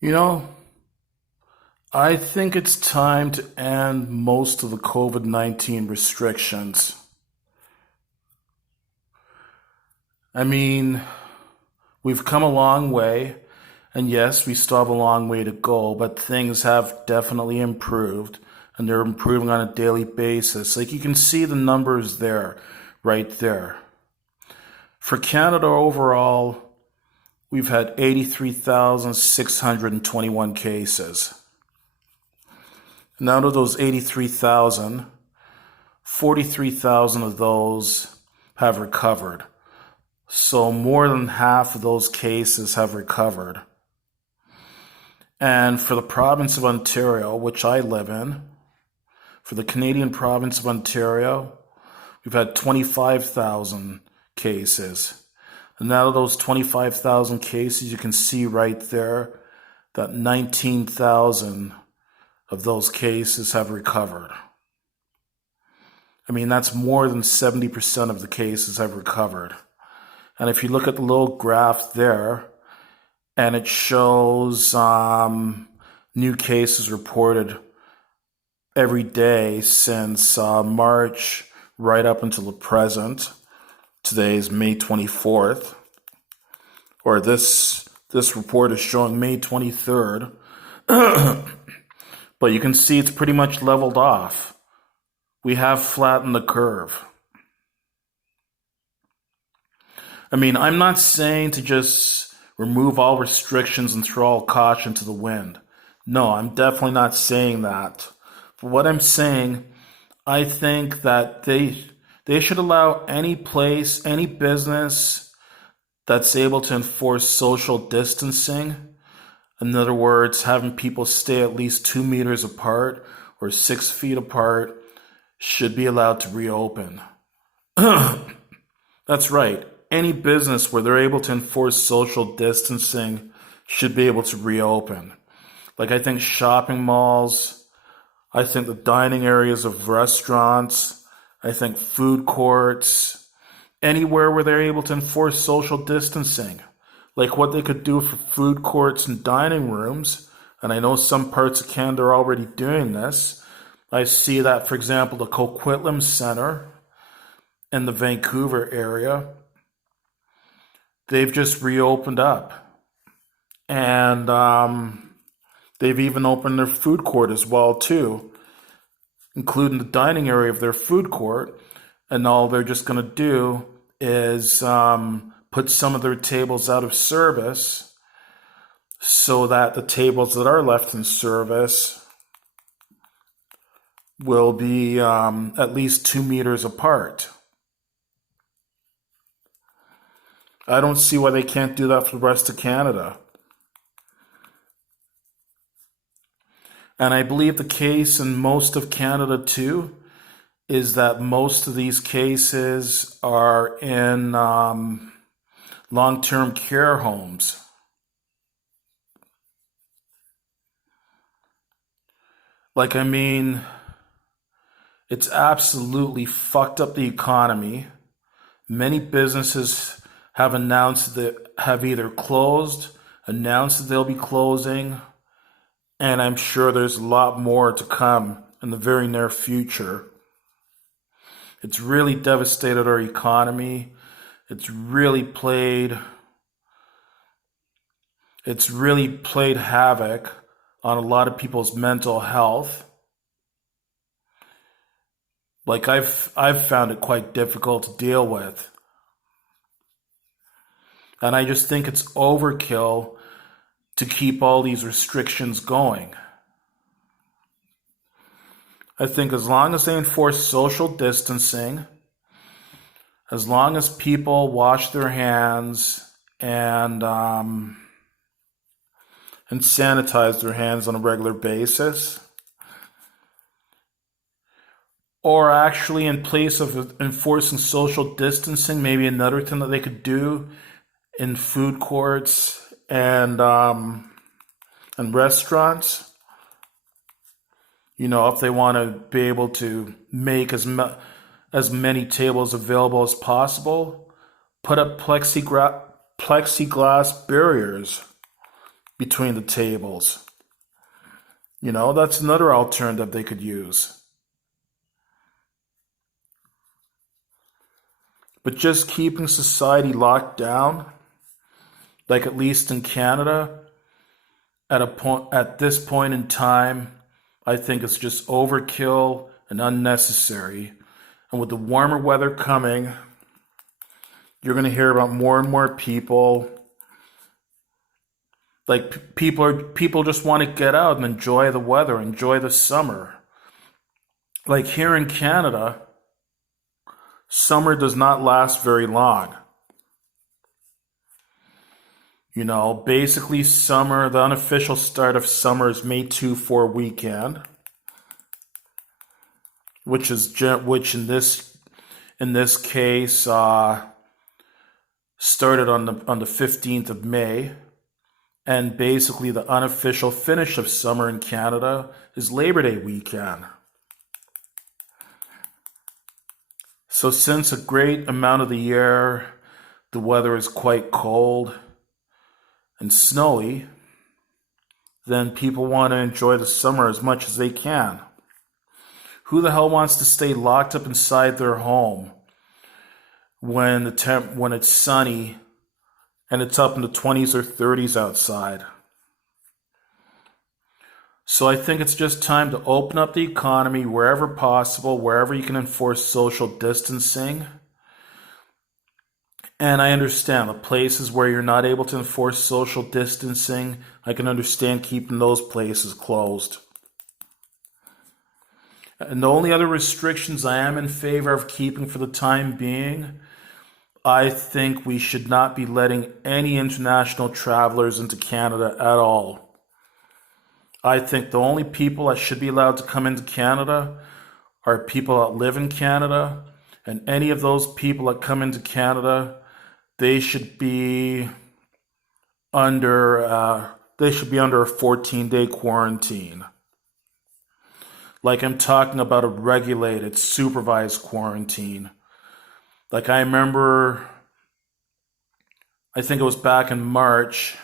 You know, I think it's time to end most of the COVID-19 restrictions. I mean, we've come a long way, and yes, we still have a long way to go, but things have definitely improved, and they're improving on a daily basis. Like you can see the numbers there, right there. For Canada overall, we've had 83,621 cases. And out of those 83,000, 43,000 of those have recovered. So more than half of those cases have recovered. And for the province of Ontario, which I live in, for the Canadian province of Ontario, we've had 25,000 cases. And out of those 25,000 cases, you can see right there that 19,000 of those cases have recovered. I mean, that's more than 70% of the cases have recovered. And if you look at the little graph there, and it shows new cases reported every day since March right up until the present. Today is May 24th, or this report is showing May 23rd. But you can see it's pretty much leveled off. We have flattened the curve. I mean, I'm not saying to just remove all restrictions and throw all caution to the wind. No, I'm definitely not saying that. But what I'm saying, I think that they should allow any place, any business that's able to enforce social distancing. In other words, having people stay at least 2 meters apart or 6 feet apart should be allowed to reopen. That's right. Any business where they're able to enforce social distancing should be able to reopen. Like I think shopping malls, I think the dining areas of restaurants, I think food courts, anywhere where they're able to enforce social distancing. Like what they could do for food courts and dining rooms, and I know some parts of Canada are already doing this. I see that, for example, the Coquitlam Centre in the Vancouver area, they've just reopened up. And they've even opened their food court as well, too, including the dining area of their food court. And all they're just going to do is put some of their tables out of service so that the tables that are left in service will be at least 2 meters apart. I don't see why they can't do that for the rest of Canada. And I believe the case in most of Canada too is that most of these cases are in long-term care homes. Like, I mean, it's absolutely fucked up the economy. Many businesses have announced that have either closed, announced that they'll be closing, and I'm sure there's a lot more to come in the very near future. It's really devastated our economy. It's really played havoc on a lot of people's mental health. Like I've found it quite difficult to deal with. And I just think it's overkill to keep all these restrictions going. I think as long as they enforce social distancing, as long as people wash their hands and sanitize their hands on a regular basis, or actually in place of enforcing social distancing, maybe another thing that they could do in food courts and restaurants, if they want to be able to make as many tables available as possible, put up plexiglass barriers between the tables. That's another alternative they could use. But just keeping society locked down, like at least in Canada, at this point in time, I think it's just overkill and unnecessary. And with the warmer weather coming, you're going to hear about more and more people. Like people just want to get out and enjoy the weather, enjoy the summer. Like here in Canada, summer does not last very long. Basically summer, the unofficial start of summer is May 2-4 weekend, which in this case started on the 15th of May. And basically the unofficial finish of summer in Canada is Labor Day weekend. So since a great amount of the year the weather is quite cold and snowy, then people want to enjoy the summer as much as they can. Who the hell wants to stay locked up inside their home when it's sunny and it's up in the 20s or 30s outside? So I think it's just time to open up the economy wherever possible, wherever you can enforce social distancing. And I understand the places where you're not able to enforce social distancing, I can understand keeping those places closed. And the only other restrictions I am in favor of keeping for the time being, I think we should not be letting any international travelers into Canada at all. I think the only people that should be allowed to come into Canada are people that live in Canada, and any of those people that come into Canada, they should be under a 14-day quarantine. Like I'm talking about a regulated, supervised quarantine. Like I remember, I think it was back in March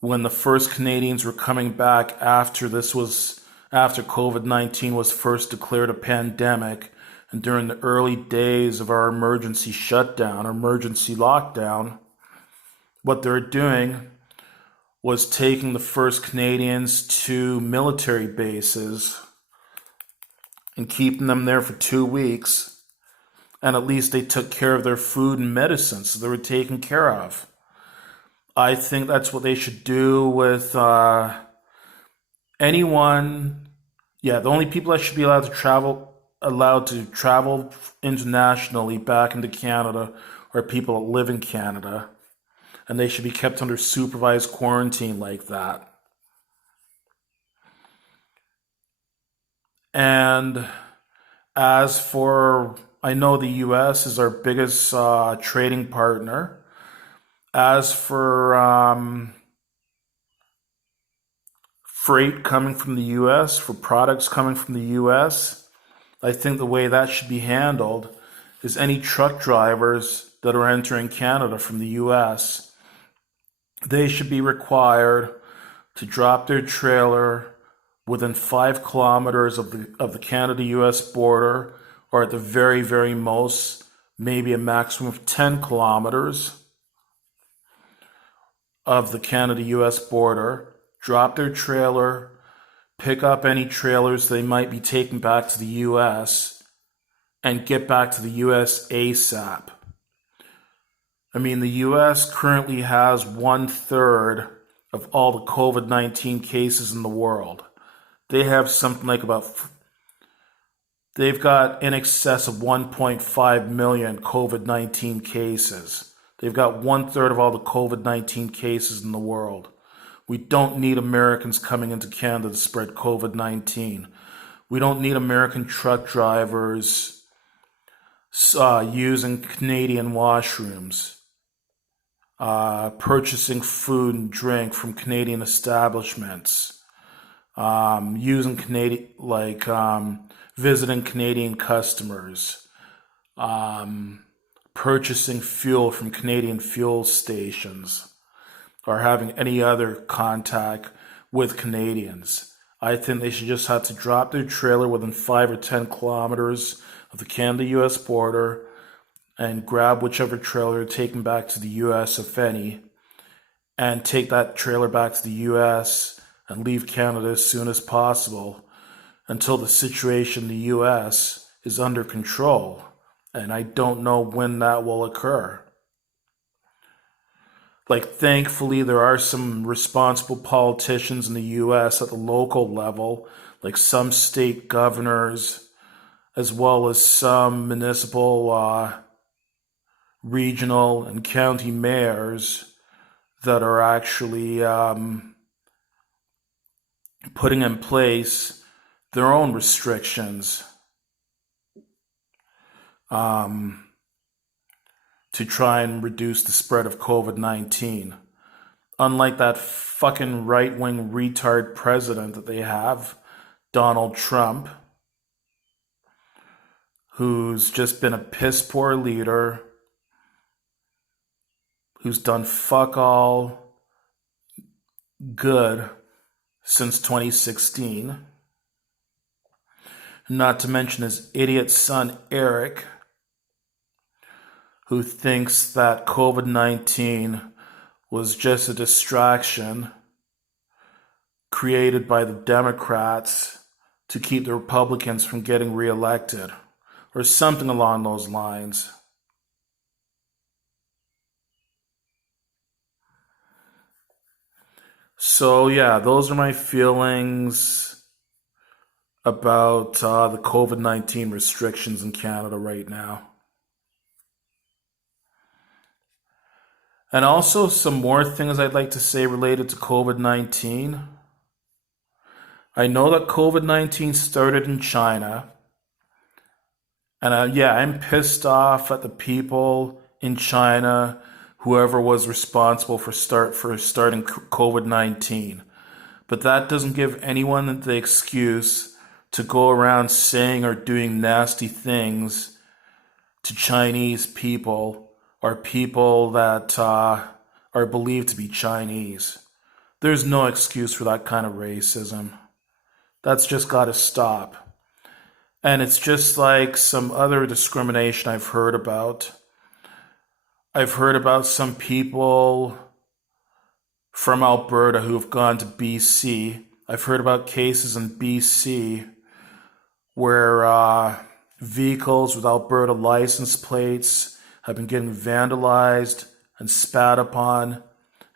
when the first Canadians were coming back after COVID-19 was first declared a pandemic, and during the early days of our emergency shutdown, or emergency lockdown, what they were doing was taking the first Canadians to military bases and keeping them there for 2 weeks. And at least they took care of their food and medicine, so they were taken care of. I think that's what they should do with anyone. Yeah, the only people that should be allowed to travel internationally back into Canada are people that live in Canada, and they should be kept under supervised quarantine like that. And as for, I know the US is our biggest trading partner. As for freight coming from the US, for products coming from the US, I think the way that should be handled is any truck drivers that are entering Canada from the US, they should be required to drop their trailer within 5 kilometers of the Canada-US border, or at the very, very most, maybe a maximum of 10 kilometers of the Canada-US border, drop their trailer, pick up any trailers they might be taking back to the US, and get back to the US ASAP. I mean, the US currently has 1/3 of all the COVID-19 cases in the world. They have something like they've got in excess of 1.5 million COVID-19 cases. They've got 1/3 of all the COVID-19 cases in the world. We don't need Americans coming into Canada to spread COVID-19. We don't need American truck drivers using Canadian washrooms, purchasing food and drink from Canadian establishments, using visiting Canadian customers, purchasing fuel from Canadian fuel stations. or having any other contact with Canadians. I think they should just have to drop their trailer within 5 or 10 kilometers of the Canada-US border and grab whichever trailer taken back to the US, if any, and take that trailer back to the US and leave Canada as soon as possible until the situation in the US is under control. And I don't know when that will occur. Like, thankfully, there are some responsible politicians in the US at the local level, like some state governors, as well as some municipal, regional, and county mayors that are actually putting in place their own restrictions to try and reduce the spread of COVID-19. Unlike that fucking right-wing retard president that they have, Donald Trump, who's just been a piss-poor leader, who's done fuck all good since 2016. Not to mention his idiot son, Eric, who thinks that COVID-19 was just a distraction created by the Democrats to keep the Republicans from getting reelected, or something along those lines. So yeah, those are my feelings about the COVID-19 restrictions in Canada right now. And also some more things I'd like to say related to COVID-19. I know that COVID-19 started in China. And I'm pissed off at the people in China, whoever was responsible for starting COVID-19. But that doesn't give anyone the excuse to go around saying or doing nasty things to Chinese people or people that are believed to be Chinese. There's no excuse for that kind of racism. That's just got to stop. And it's just like some other discrimination I've heard about. I've heard about some people from Alberta who have gone to BC. I've heard about cases in BC where vehicles with Alberta license plates have been getting vandalized and spat upon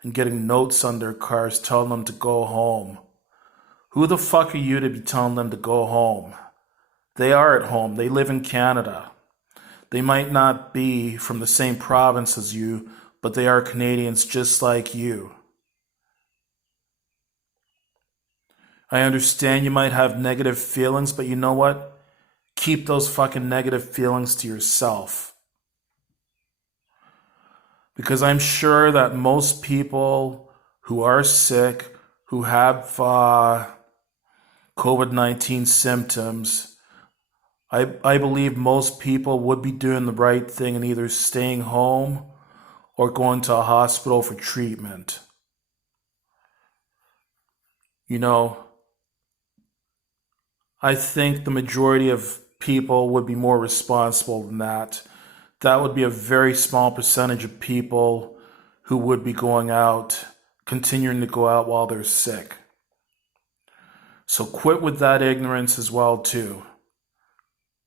and getting notes on their cars telling them to go home. Who the fuck are you to be telling them to go home? They are at home. They live in Canada. They might not be from the same province as you, but they are Canadians just like you. I understand you might have negative feelings, but you know what? Keep those fucking negative feelings to yourself. Because I'm sure that most people who are sick, who have COVID-19 symptoms, I believe most people would be doing the right thing and either staying home or going to a hospital for treatment. You know, I think the majority of people would be more responsible than that. That would be a very small percentage of people who would be going out, continuing to go out while they're sick. So quit with that ignorance as well, too.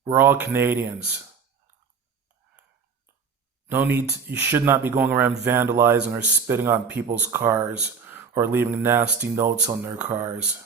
We're all Canadians. You should not be going around vandalizing or spitting on people's cars or leaving nasty notes on their cars.